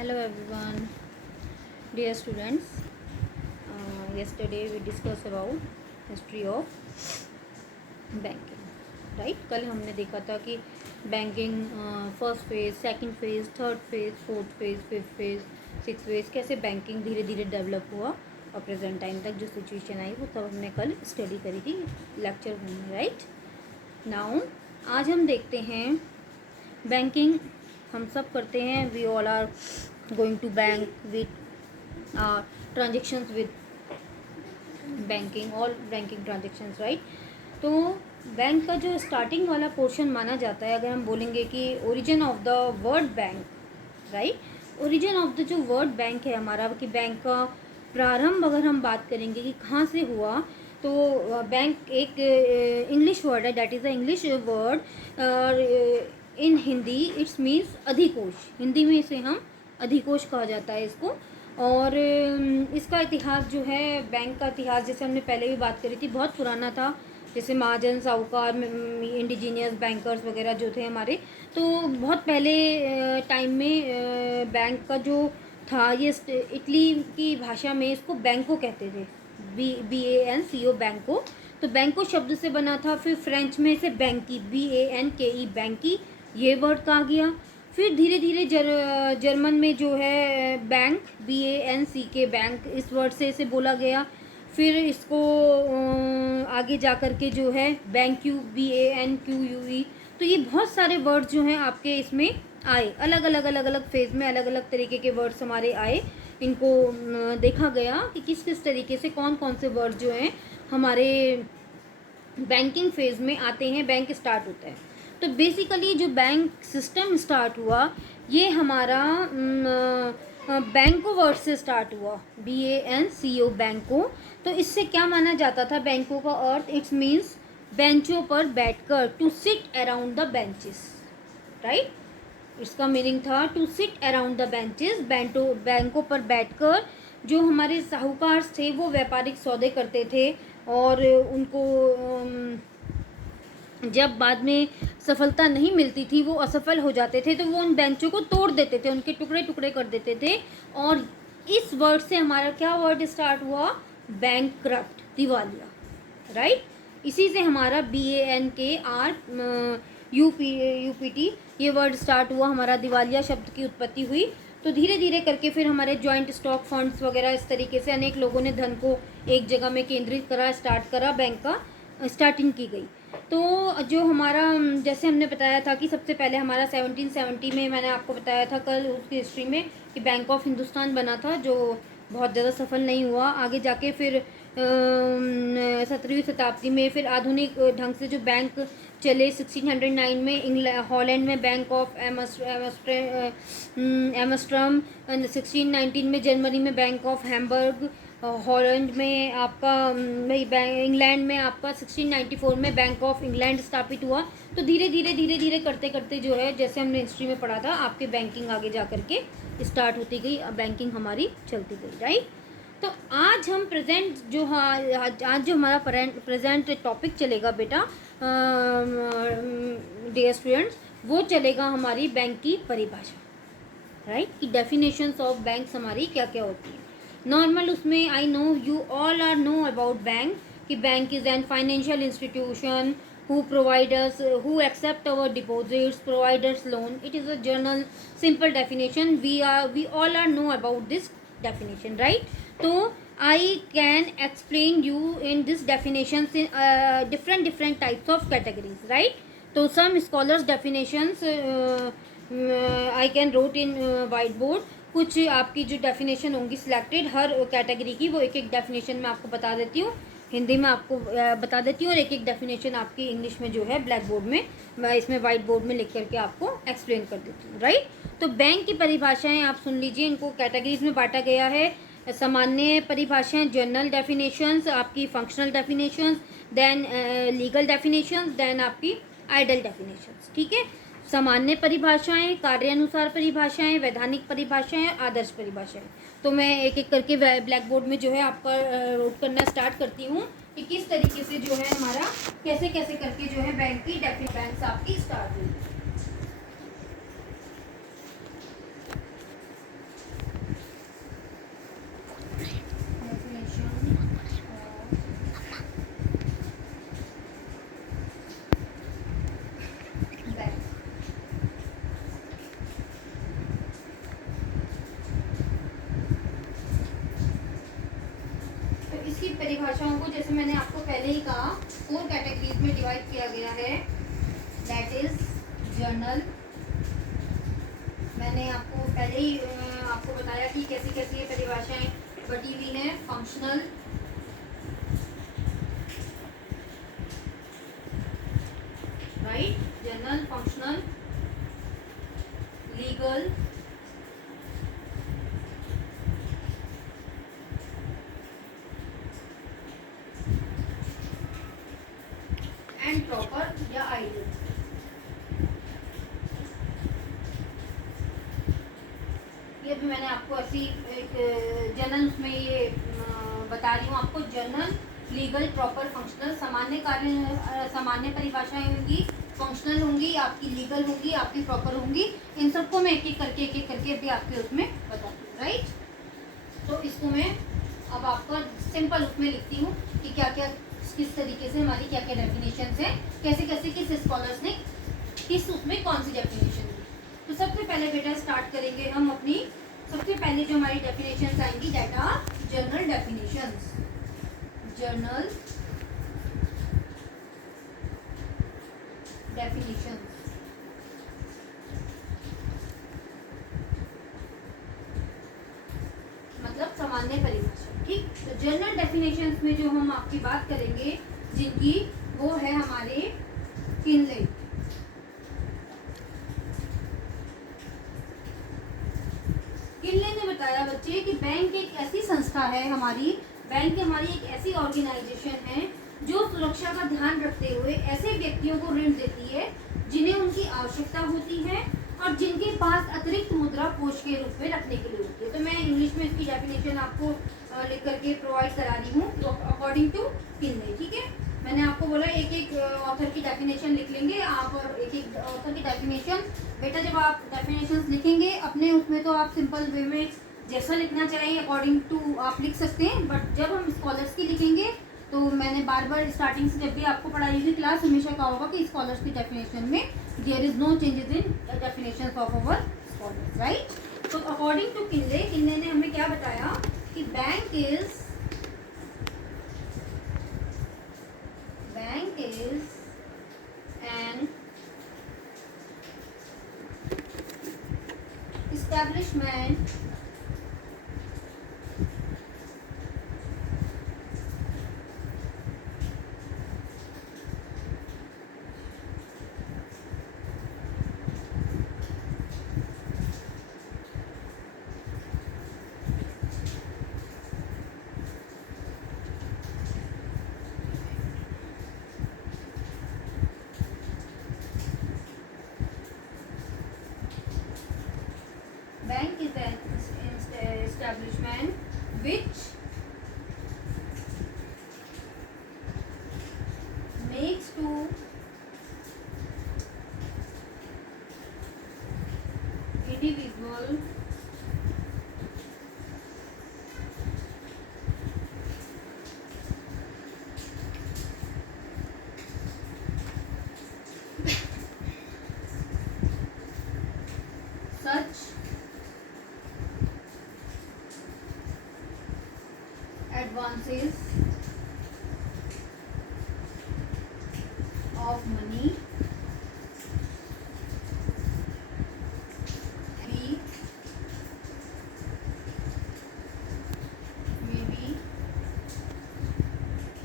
Hello everyone, dear students. Yesterday we discussed about history of banking, right? कल हमने देखा था कि banking first phase, second phase, third phase, fourth phase, fifth phase, six phase कैसे banking धीरे धीरे develop हुआ और प्रेजेंट टाइम तक जो सिचुएशन आई वो सब हमने कल स्टडी करी थी लेक्चर में, राइट? नाउ आज हम देखते हैं बैंकिंग हम सब करते हैं. We all are going to bank with transactions with banking, all banking transactions, right? तो बैंक का जो स्टार्टिंग वाला पोर्शन माना जाता है, अगर हम बोलेंगे कि origin of the word bank, right? Origin of the जो वर्ड बैंक है हमारा, कि बैंक का प्रारंभ अगर हम बात करेंगे कि कहाँ से हुआ, तो बैंक एक इंग्लिश वर्ड है, that is the English word. In Hindi it's means अधिकोष. हिंदी में इसे हम अधिकोष कहा जाता है इसको. और इसका इतिहास जो है, बैंक का इतिहास, जैसे हमने पहले भी बात करी थी, बहुत पुराना था. जैसे महाजन, साहूकार, इंडिजीनियस बैंकर्स वगैरह जो थे हमारे, तो बहुत पहले टाइम में बैंक का जो था, ये इटली की भाषा में इसको बैंको कहते थे. BANCO बैंको. तो बैंको शब्द से बना था. फिर फ्रेंच में इसे बैंकी, BANKE बैंकी ये वर्ड कहा गया. फिर धीरे धीरे जर्मन में जो है बैंक, BANCK बैंक, इस वर्ड से इसे बोला गया. फिर इसको आगे जा कर के जो है बैंक्यू, BANQUE. तो ये बहुत सारे वर्ड जो हैं आपके इसमें आए, अलग अलग फेज में अलग अलग तरीके के वर्ड्स हमारे आए. इनको देखा गया कि किस किस तरीके से कौन कौन से वर्ड जो हैं हमारे बैंकिंग फेज में आते हैं, बैंक स्टार्ट होता है. तो बेसिकली जो बैंक सिस्टम स्टार्ट हुआ, ये हमारा बैंको वर्ड से स्टार्ट हुआ, BANCO बैंको. तो इससे क्या माना जाता था बैंको का अर्थ? इट्स मीन्स बेंचों पर बैठकर, to sit around the benches, right? इसका मीनिंग था to sit around the benches. बैंकों पर बैठकर जो हमारे साहूकार थे वो व्यापारिक सौदे करते थे, और उनको जब बाद में सफलता नहीं मिलती थी, वो असफल हो जाते थे, तो वो उन बेंचों को तोड़ देते थे, उनके टुकड़े टुकड़े कर देते थे. और इस वर्ड से हमारा क्या वर्ड स्टार्ट हुआ? बैंकक्रप्ट, दिवालिया, राइट? इसी से हमारा BANKRUPT ये वर्ड स्टार्ट हुआ, हमारा दिवालिया शब्द की उत्पत्ति हुई. तो धीरे धीरे करके फिर हमारे जॉइंट स्टॉक फंड्स वगैरह, इस तरीके से अनेक लोगों ने धन को एक जगह में केंद्रित करा, स्टार्ट करा, बैंक का स्टार्टिंग की गई. तो जो हमारा, जैसे हमने बताया था कि सबसे पहले हमारा 1770 में, मैंने आपको बताया था कल उसकी हिस्ट्री में, कि बैंक ऑफ हिंदुस्तान बना था, जो बहुत ज़्यादा सफल नहीं हुआ. आगे जाके फिर 17वीं शताब्दी में फिर आधुनिक ढंग से जो बैंक चले. 1609 में हॉलैंड में बैंक ऑफ एमस्ट्रम. 1619 में जर्मनी में बैंक ऑफ हैम्बर्ग. हॉलैंड में आपका इंग्लैंड में आपका 1694 में बैंक ऑफ इंग्लैंड स्थापित हुआ. तो धीरे धीरे करते करते जो है, जैसे हमने हिस्ट्री में पढ़ा था, आपके बैंकिंग आगे जा कर के स्टार्ट होती गई, बैंकिंग हमारी चलती गई, राइट? तो आज हम प्रेजेंट जो आज जो हमारा प्रेजेंट टॉपिक चलेगा बेटा, डियर स्टूडेंट्स, वो चलेगा हमारी बैंक की परिभाषा, राइट? कि डेफिनेशंस ऑफ बैंक्स हमारी क्या क्या होती है. नॉर्मल उसमें I know you all are know about bank, कि bank is an financial institution who accept our deposits, provide us loan. It is a general simple definition. We all are know about this definition, right? So I can explain you in this definitions in different types of categories, right? So some scholars definitions I can wrote in whiteboard. कुछ आपकी जो definition होंगी selected हर category की, वो एक एक definition में आपको बता देती हूँ, हिंदी में आपको बता देती हूँ, और एक एक डेफिनेशन आपकी इंग्लिश में जो है ब्लैक बोर्ड में, मैं इसमें वाइट बोर्ड में लिख करके आपको एक्सप्लेन कर देती हूँ, राइट? तो बैंक की परिभाषाएं आप सुन लीजिए. इनको कैटेगरीज में बांटा गया है. सामान्य परिभाषाएं, जनरल डेफिनेशंस, आपकी functional definitions, then legal definitions, then आपकी आइडल डेफिनेशंस, ठीक है? सामान्य परिभाषाएं, कार्यानुसार परिभाषाएं, वैधानिक परिभाषाएं, आदर्श परिभाषाएं. तो मैं एक एक करके ब्लैक बोर्ड में जो है आपका नोट करना स्टार्ट करती हूँ कि किस तरीके से जो है हमारा कैसे कैसे करके जो है बैंक की बैंक्स आपकी स्टार्ट हुई. परिभाषाओं को जैसे मैंने आपको पहले ही कहा 4 कैटेगरीज में डिवाइड किया गया है। दैट इज जर्नल, मैंने आपको पहले ही आपको बताया कि कैसी कैसी ये परिभाषाएं बटी हुई हैं। Functional, right, journal, functional, legal, and proper या आइडियल। ये भी मैंने आपको ऐसी एक जनरल उसमें ये बता रही हूँ आपको। जनरल, लीगल, प्रॉपर, फंक्शनल, सामान्य कार्य सामान्य परिभाषाएं होंगी, फंक्शनल होंगी, आपकी लीगल होंगी, आपकी प्रॉपर होंगी। इन सबको मैं एक एक करके भी आपके उसमें बताती हूँ, राइट। तो इसको मैं अब आपको सिंपल उसमें लिखती हूँ कि क्या क्या किस तरीके से हमारी क्या क्या डेफिनेशन है, कैसे कैसे किस स्कॉलर्स ने किस उसमें कौन सी डेफिनेशन दी। तो सबसे पहले बेटा स्टार्ट करेंगे हम अपनी सबसे पहले जो हमारी डेफिनेशंस आएंगी that are general definitions. General definitions मतलब सामान्य परिभाषा, ठीक। तो जर्नल डेफिनेशंस में जो हम आपकी बात करेंगे जिनकी, वो है हमारे किनले। किनले ने बताया बच्चे कि बैंक एक ऐसी संस्था है हमारी, बैंक हमारी एक ऐसी ऑर्गेनाइजेशन है जो सुरक्षा का ध्यान रखते हुए ऐसे व्यक्तियों को ऋण देती है जिन्हें उनकी आवश्यकता होती है और जिनके पास अतिरिक्त मुद्रा कोष के रूप में रखने के लिए होती है। तो मैं इंग्लिश में इसकी डेफिनेशन आपको लिख करके प्रोवाइड करा रही हूँ, तो अकॉर्डिंग टू किनले, ठीक है। मैंने आपको बोला एक एक ऑथर की डेफिनेशन लिख लेंगे आप, और एक एक ऑथर की डेफिनेशन बेटा जब आप डेफिनेशंस लिखेंगे अपने उसमें तो आप सिंपल वे में जैसा लिखना चाहिए अकॉर्डिंग टू आप लिख सकते हैं, बट जब हम स्कॉलर्स की लिखेंगे तो मैंने बार बार स्टार्टिंग से जब भी आपको पढ़ाई हुई क्लास हमेशा कहा होगा कि स्कॉलर्स की डेफिनेशन में there is no changes in definition of our scholars, right. तो अकॉर्डिंग टू किनले, किनले ने हमें क्या बताया कि bank is an establishment bank is an establishment which makes to individual such advances of money may be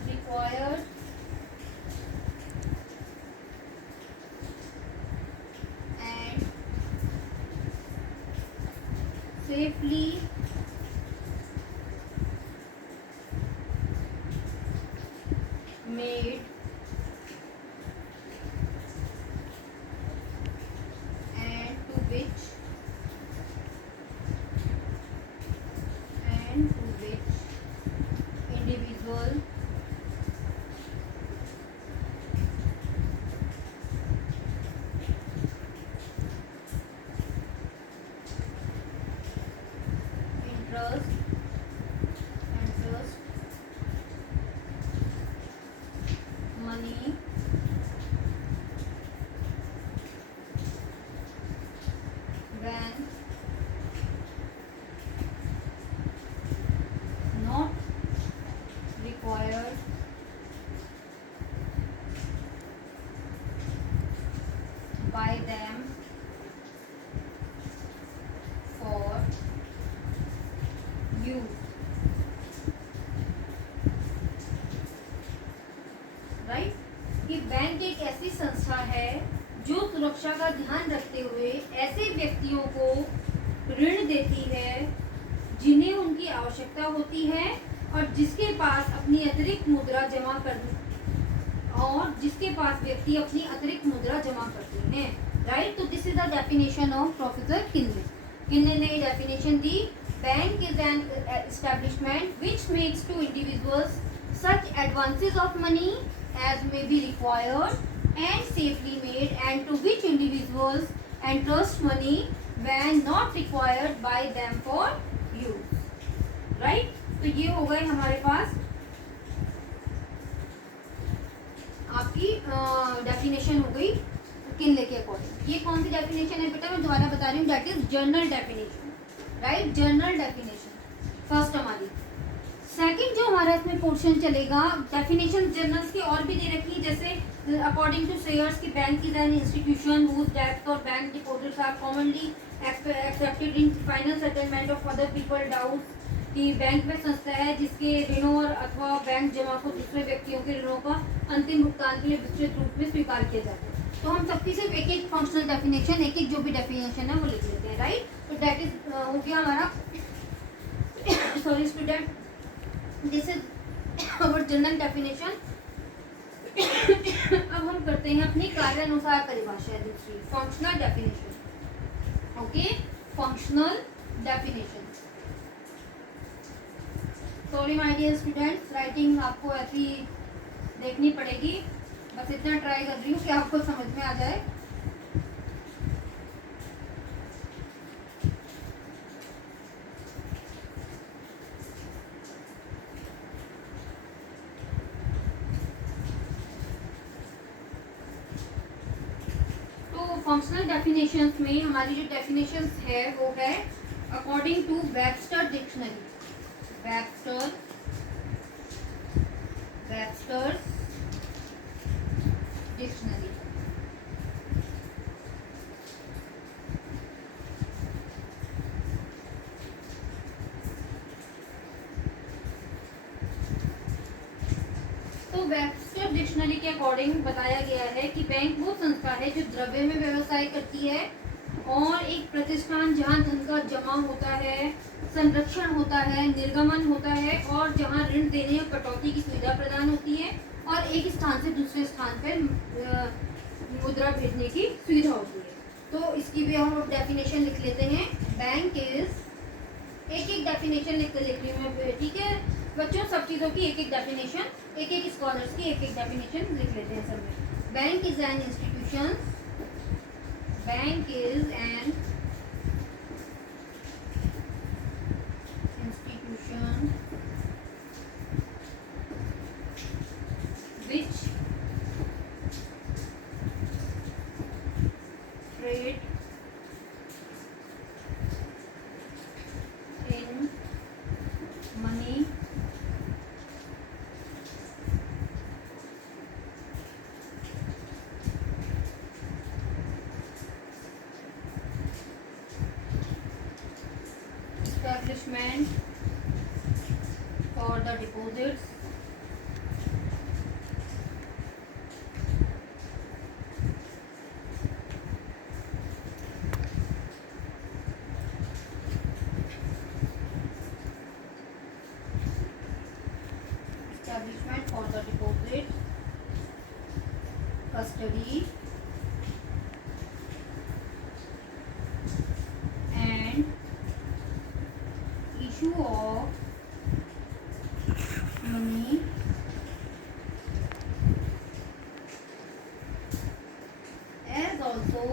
required and safely made and to which individual interest संस्था है जो सुरक्षा का ध्यान रखते हुए ऐसे व्यक्तियों को ऋण देती है जिन्हें उनकी आवश्यकता होती है और जिसके पास अपनी अतिरिक्त मुद्रा जमा कर व्यक्ति अपनी अतिरिक्त मुद्रा जमा करते हैं, राइट। तो this is the definition of professor Kinley. Kinley ने डेफिनेशन दी, bank is an establishment which makes to individuals such advances of money as may be required and safely made and to which individuals entrust money when not required by them for use, right। तो ये हो गए हमारे पास आपकी definition हो गई Kinley के according. ये कौन सी डेफिनेशन है बेटा, मैं दोबारा बता रही हूँ, that is general definition, right. General definition first हमारी। सेकंड जो हमारा इसमें पोर्शन चलेगा, डेफिनेशन जर्नल्स की और भी दे रखी है, जैसे अकॉर्डिंग टू सेयर्स की bank is an institution whose debts और bank deposits are commonly accepted in final settlement of other people doubts, कि बैंक में संस्था है जिसके ऋणों और अथवा बैंक जमा को दूसरे व्यक्तियों के ऋणों का अंतिम भुगतान के लिए विस्तृत रूप में स्वीकार किया जाता है। तो हम सबकी सिर्फ एक एक फंक्शनल डेफिनेशन, एक एक जो भी डेफिनेशन है वो लिख लेते हैं, राइट। तो दैट इज हो गया हमारा sorry student, this is our general definition. अब हम करते हैं अपनी कार्यानुसार परिभाषा दूसरी, functional definition. Okay, functional definition. Sorry my dear students, writing आपको ऐसी देखनी पड़ेगी, बस इतना ट्राई कर रही हूँ कि आपको समझ में आ जाए। फंक्शनल डेफिनेशंस में हमारी जो डेफिनेशंस है वो है according to Webster dictionary, Webster's dictionary. तो वेबस्टर डिक्शनरी के अकॉर्डिंग बताया गया है कि बैंक वो संस्था है जो द्रव्य में व्यवसाय करती है और एक प्रतिष्ठान जहां धन का जमा होता है, संरक्षण होता है, निर्गमन होता है और जहां ऋण देने और कटौती की सुविधा प्रदान होती है और एक स्थान से दूसरे स्थान पर मुद्रा भेजने की सुविधा होती है। तो इसकी भी हम डेफिनेशन लिख लेते हैं। बैंक इज, एक एक डेफिनेशन लिख रही हूँ मैं, ठीक है बच्चों, सब चीज़ों की एक एक डेफिनेशन, एक एक स्कॉलर्स की एक एक डेफिनेशन लिख लेते हैं सब में। Bank is an institution, bank is an institution which trade in money establishment for the deposits for the deposit, custody and issue of money as also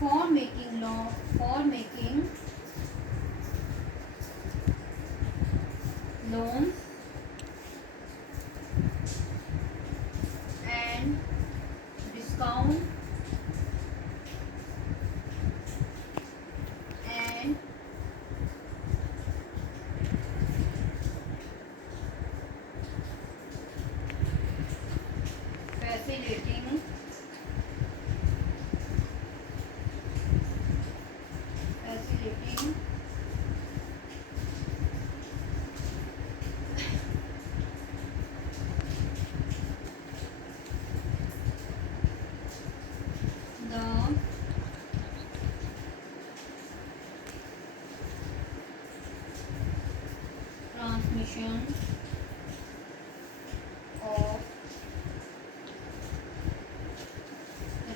for making law, for making loans and discount and facilitating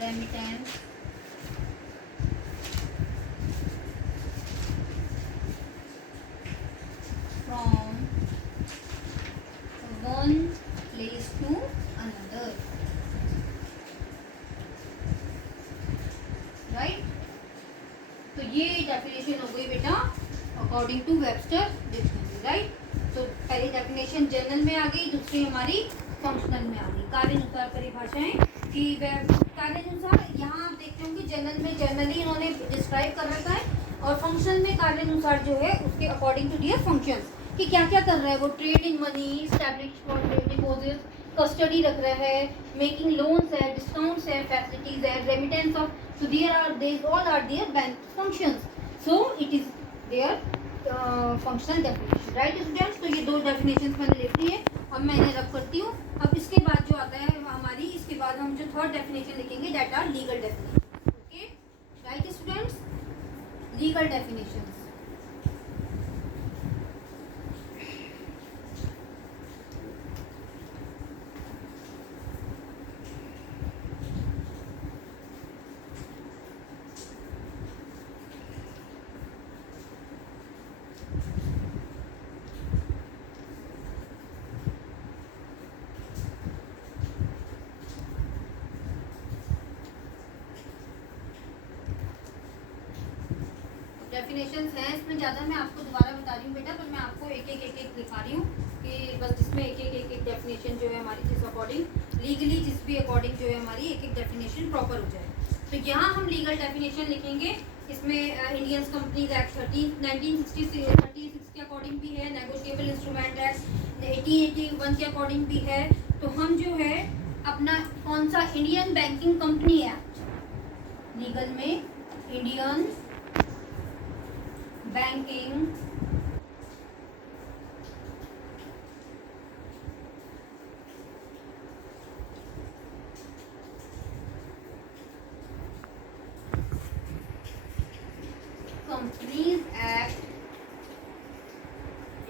remittance from one place to another, right. तो ये definition हो गई बेटा according to Webster dictionary, right. तो पहली definition general में आ गई, दूसरी हमारी फंक्शनल में आ गई। कार्यानुसार परिभाषाएं कि कार्यानुसार यहाँ आप देखते होंगे जनरल में जनरली इन्होंने डिस्क्राइब कर रखा है, और फंक्शनल में कार्यानुसार जो है उसके अकॉर्डिंग टू दियर फंक्शंस कि क्या क्या कर रहा है वो। Trade in money, establish for deposit, custody रख रहा है, मेकिंग लोन्स है, डिस्काउंट्स है, फैसिलिटीज है, remittance of, so there are these all are their bank functions, so it is their functional definition, right students। तो ये दो definitions मैंने लिख ली है, अब मैं इन्हें रख करती हूँ। अब इसके बाद जो आता है हमारी, इसके बाद हम जो थर्ड definition लिखेंगे that are legal definitions, okay, right students, legal definitions। Definitions हैं इसमें ज़्यादा, मैं आपको दोबारा बता रही हूँ बेटा, पर मैं आपको एक एक दिखा रही हूँ कि बस जिसमें एक डेफिनेशन जो है हमारी जिस अकॉर्डिंग लीगली, जिस भी अकॉर्डिंग जो है हमारी एक डेफिनेशन प्रॉपर हो जाए। तो यहाँ हम लीगल डेफिनेशन लिखेंगे। इसमें इंडियन कंपनीज एक्ट 1936 के अकॉर्डिंग भी है, नेगोशिएबल इंस्ट्रूमेंट एक्ट 1881 के अकॉर्डिंग भी है। तो हम जो है अपना कौन सा Indian banking company act, legal में इंडियन बैंकिंग कंपनीज एक्ट,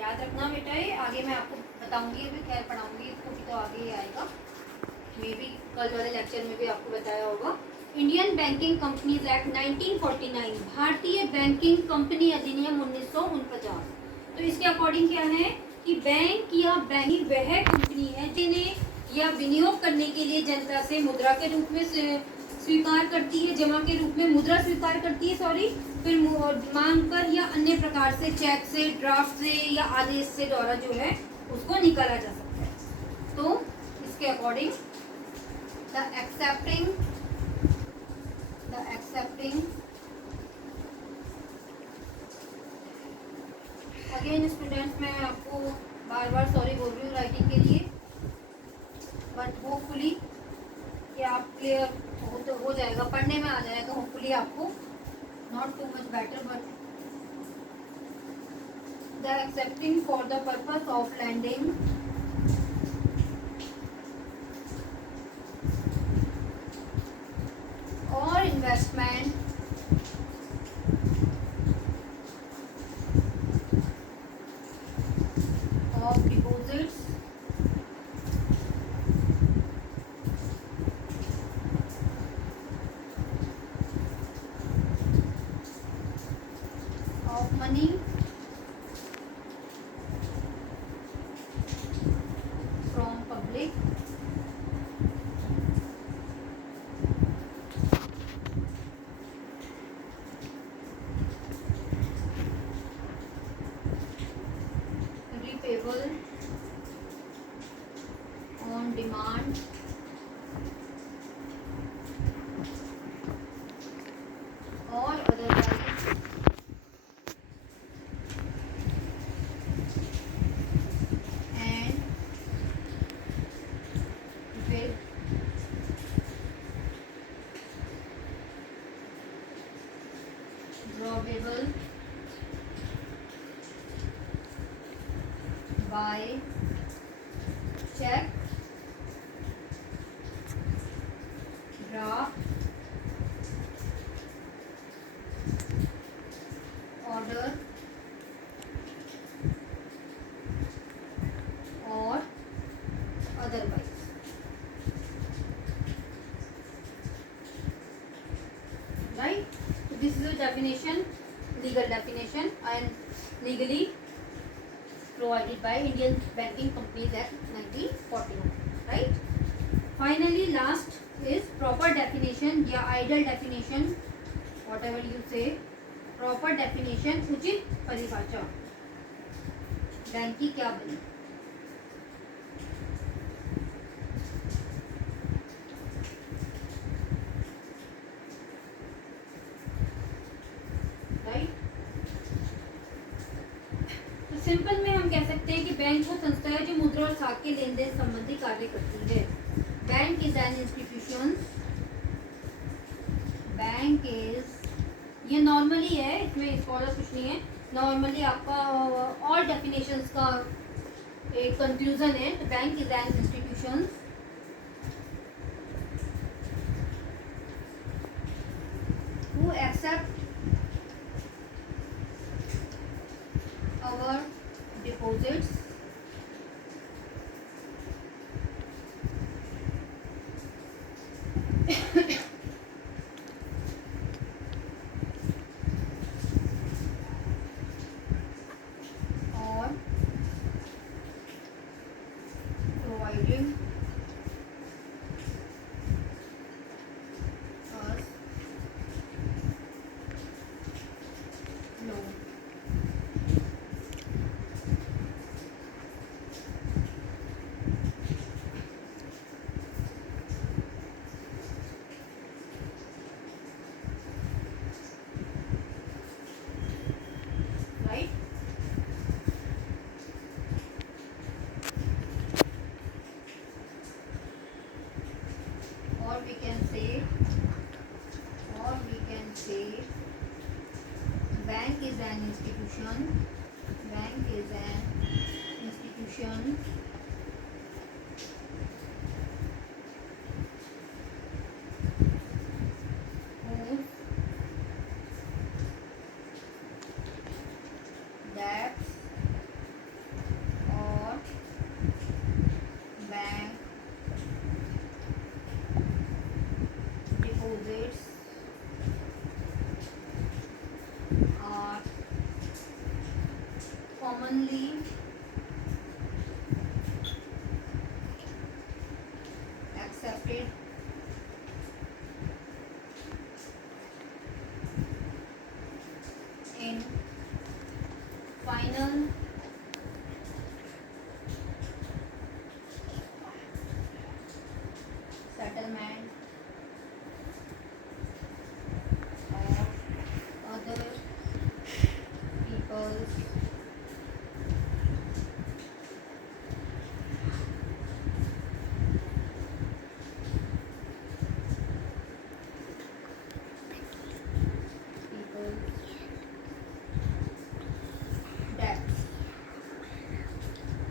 याद रखना बेटा, ये आगे मैं आपको बताऊंगी, अभी खैर पढ़ाऊंगी इसको भी तो आगे ही आएगा, मे भी कल वाले लेक्चर में भी आपको बताया होगा। इंडियन बैंकिंग कंपनीज एक्ट 1949, भारतीय बैंकिंग कंपनी अधिनियम 1949। तो इसके अकॉर्डिंग क्या है कि बैंक या बैंकिंग वह कंपनी है जिन्हें या विनियोग करने के लिए जनता से मुद्रा के रूप में स्वीकार करती है, जमा के रूप में मुद्रा स्वीकार करती है, सॉरी, फिर मांग कर या अन्य प्रकार से चेक से, ड्राफ्ट से या आदेश से द्वारा जो है उसको निकाला जा सकता है। तो इसके according the accepting again students, मैं आपको बार बार सॉरी बोल रही हूँ राइटिंग के लिए, बट होपफुली कि आप क्लियर हो तो हो जाएगा, पढ़ने में आ जाएगा होपफुली आपको, not too much better, but the excepting for the purpose of lending और investment of deposits of money from public repayable on demand or otherwise and with drawable by check, draft, order or otherwise। This is a definition, legal definition, and legally provided by Indian Banking Companies Act 1941, right? Finally, last is proper definition या ideal definition, whatever you say. Proper definition, उचित परिभाषा bank की क्या बनी, right? तो simple में हम कह सकते हैं कि बैंक वो संस्था है जो मुद्रा और साख के लेन देन संबंधी कार्य करती है. Bank is an institution. Bank is, ये नॉर्मली है, इसमें इसका और कुछ नहीं है. नॉर्मली आपका और डेफिनेशंस का एक कंफ्यूजन है. तो bank is an institution who accept our deposits or providing us loan. Right? Or we can say bank is an institution. Bank is an institution whose debts or bank deposits are commonly accepted in final settlement of other people's debts.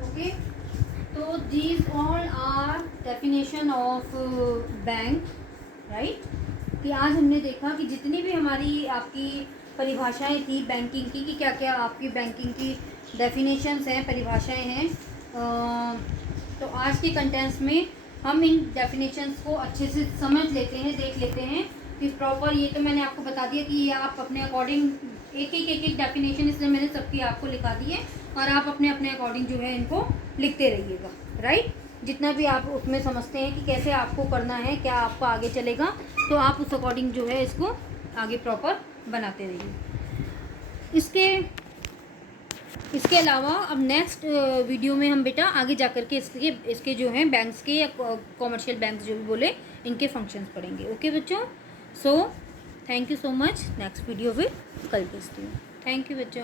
Okay, so these all are definition of bank, right? कि आज हमने देखा कि जितनी भी हमारी आपकी परिभाषाएं थी बैंकिंग की, कि क्या क्या आपकी बैंकिंग की डेफिनेशंस हैं, परिभाषाएं हैं. तो आज के कंटेंट्स में हम इन डेफिनेशंस को अच्छे से समझ लेते हैं, देख लेते हैं कि प्रॉपर. ये तो मैंने आपको बता दिया कि ये आप अपने अकॉर्डिंग एक एक डेफिनेशन, इसलिए मैंने सबकी आपको लिखा दी है, और आप अपने अपने अकॉर्डिंग जो है इनको लिखते रहिएगा, राइट? जितना भी आप उसमें समझते हैं कि कैसे आपको करना है, क्या आपको आगे चलेगा, तो आप उस अकॉर्डिंग जो है इसको आगे प्रॉपर बनाते रहिए. इसके अलावा अब नेक्स्ट वीडियो में हम बेटा आगे जा कर के इसके जो हैं बैंक्स के या कॉमर्शियल बैंक्स जो भी बोले, इनके फंक्शंस पढ़ेंगे. ओके बच्चों, so thank you so much. Next video फिर कल भेजती हूँ. थैंक यू बच्चों.